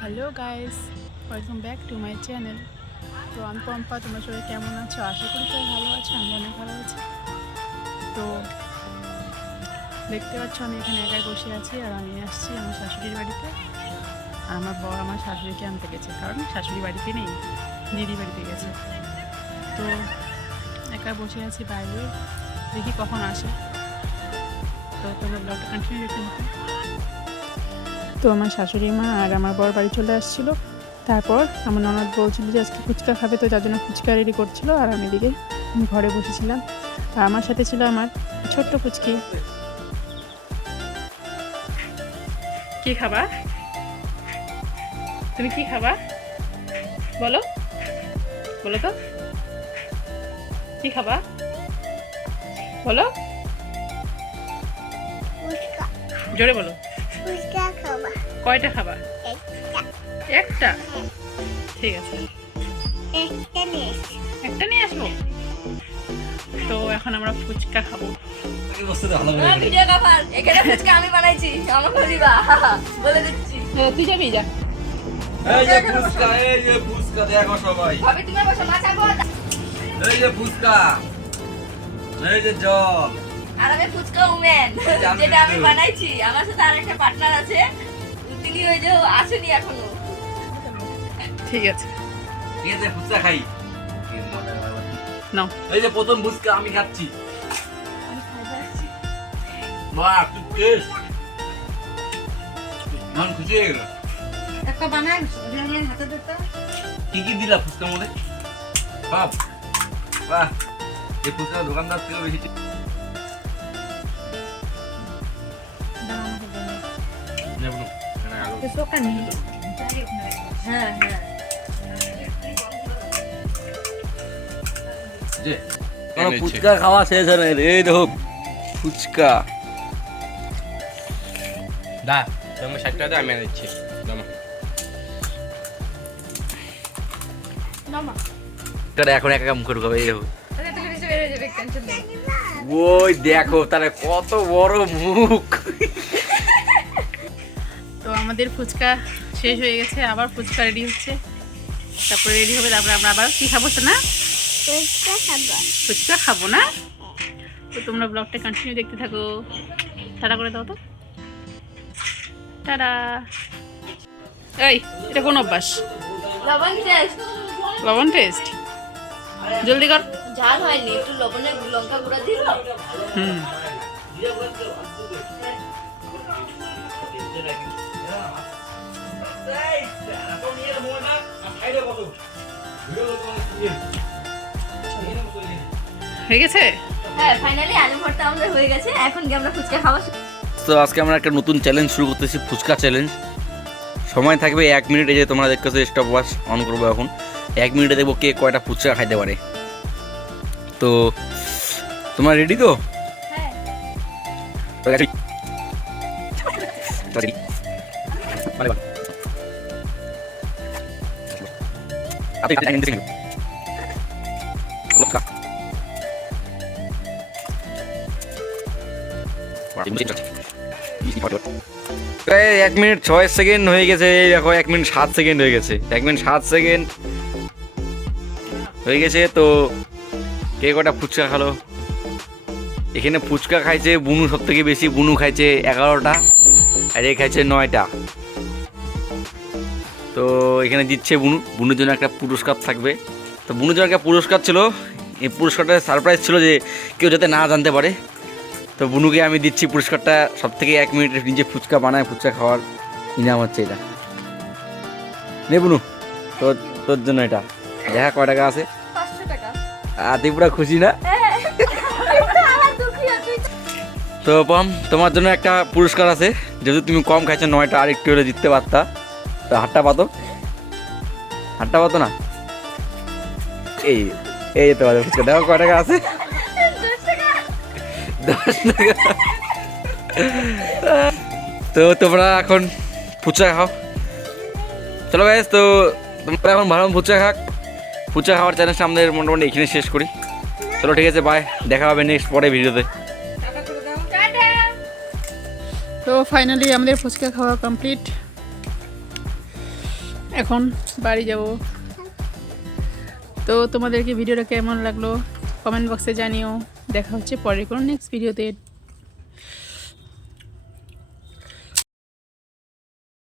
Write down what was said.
Hello guys, welcome back to my channel. তো আমি পম্পা, তোমরা সবাই কেমন আছো? আশা করি সবাই ভালো আছো, আমি অনেক ভালো আছি। তো দেখতে পাচ্ছ আমি এখানে একাই বসে আছি, আর আমি আসছি আমার শাশুড়ির বাড়িতে। আর আমার বর আমার শাশুড়িকে আনতে গেছে, কারণ শাশুড়ি বাড়িতে নেই, দিদি বাড়িতে গেছে। তো একা বসে আছি বাইরে, দেখি কখন আসে। তো তোমরা ব্লগটা কন্টিনিউ দেখতে থাকো। তো আমার শাশুড়ি মা আর আমার বর বাড়ি চলে আসছিলো। তারপর আমার ননদ বলছিল যে আজকে ফুচকা খাবে, তো যার জন্য ফুচকা রেডি করছিল। আর আমি এদিকে ঘরে বসেছিলাম, আর আমার সাথে ছিল আমার ছোট্ট ফুচকি। কি খাবা? তুমি কি খাবা বলো, বলো তো কি খাবা বলো, জোরে বলো। কয়টা খাবা? একটা। ঠিক আছে, একটা নিয়ে আসবো। তো এখন আমরা ফুচকা খাবো। আমি বানাইছি, আমাকে দিবা বলে দিচ্ছি। তুই যাবি, যা। এই যে ফুচকা, এই যে ফুচকা দেখো সবাই। ভাবি তুমি বসো, মাছ আনবো। এই যে ফুচকা, এই যে জল। আর আমি ফুচকা উমেন, যেটা আমি বানাইছি। আমার সাথে আরেকটা পার্টনার আছে, তিনি ওই যে আসেনি এখনো। ঠিক আছে, ঠিক আছে, ফুচকা খাই। নাও। এই যে প্রথম ফুচকা আমি খাচ্ছি। বাহ, কি টেস্ট! মন খুশি হয়ে গেল। একটা বানাই হাতে দিতে। কি কি দিলা ফুচকার মধ্যে? বাহ বাহ, এই ফুচকা দোকানদার থেকে বেশি হ্যাঁ হ্যাঁ, ফুচকা খাওয়া শেষ হয় না। এই দেখো ফুচকা। দা তুমি 60 টাকা আমি এনে দিচ্ছি। এখন একা কাম করবো। এই দেখো, ওই দেখো তাহলে কত বড় মুখ। তো আমাদের ফুচকা শেষ হয়ে গেছে, আবার ফুচকা রেডি হচ্ছে। তারপরে রেডি হবে, তারপরে আমরা আবার কি খাবো না? ফুচকা খাবো না। তো তোমরা ব্লগটা কন্টিনিউ দেখতে থাকো। টাটা করে দাও তো, টাটা। এই, এটা কোন অভ্যাস? লবণ টেস্ট। লবণ টেস্ট, জলদি কর। ঝাল হয়নি, একটু লবণের লঙ্কা গুঁড়া দিল। হুম, হয়ে গেছে। হ্যাঁ, ফাইনালি আলু ভর্তা আমাদের হয়ে গেছে। এখন কি আমরা ফুচকা খাওয়া শুরু? তো আজকে আমরা একটা নতুন চ্যালেঞ্জ শুরু করতেছি, ফুচকা চ্যালেঞ্জ। সময় থাকবে 1 মিনিট। এই যে তোমরা দেখতেছো স্টপ ওয়াচ অন করবো এখন। 1 মিনিটে দেখবো কে কয়টা ফুচকা খাইতে পারে। তো তোমরা রেডি তো? হ্যাঁ। প্রায় 1 মিনিট 6 সেকেন্ড হয়ে গেছে। দেখো 1 মিনিট 7 সেকেন্ড হয়ে গেছে। 1 মিনিট 7 সেকেন্ড হয়ে গেছে। তো কে কটা ফুচকা খালো? এখানে ফুচকা খাইছে বুনু সব থেকে বেশি। বুনু খাইছে 11টা, আর এ খাইছে 9টা। তো এখানে দিচ্ছে বুনু। বুনুর জন্য একটা পুরস্কার থাকবে। তো বুনুর জন্য একটা পুরস্কার ছিল। এই পুরস্কারটা সারপ্রাইজ ছিল, যে কেউ যাতে না জানতে পারে। তো বুনুকে আমি দিচ্ছি পুরস্কারটা। সব থেকে 1 মিনিটের নিজে ফুচকা বানায়, ফুচকা খাওয়ার ইনাম হচ্ছে এটা। নে বুনু, তোর জন্য এটা। দেখা কয় টাকা আছে? 500 টাকা। আর তুই পুরা খুশি না? তো পম, তোমার জন্য একটা পুরস্কার আছে। যেহেতু তুমি কম খাইছো 9টা, আর একটু হলে জিততে পারতা। তো হাতটা পাতো, হাতটা পাতো না। এই এই তোমার ফুচকা দেখো কয় টাকা আছে। 10 টাকা। তো তোমরা এখন ফুচকা খাও। চলো গাইস, তো তোমরা এখন ভালো ফুচকা ফুচকা খাওয়ার চ্যালেঞ্জটা আমাদের মোটামুটি এখানে শেষ করি। চলো ঠিক আছে, বাই। দেখা হবে নেক্সট পরে ভিডিওতে। টাটা। তো ফাইনালি আমাদের ফুচকা খাওয়া কমপ্লিট। এখন বাড়ি যাব। তো তোমাদেরকে ভিডিওটা কেমন লাগলো কমেন্ট বক্সে জানিও। দেখা হচ্ছে পরের কোনো নেক্সট ভিডিওতে।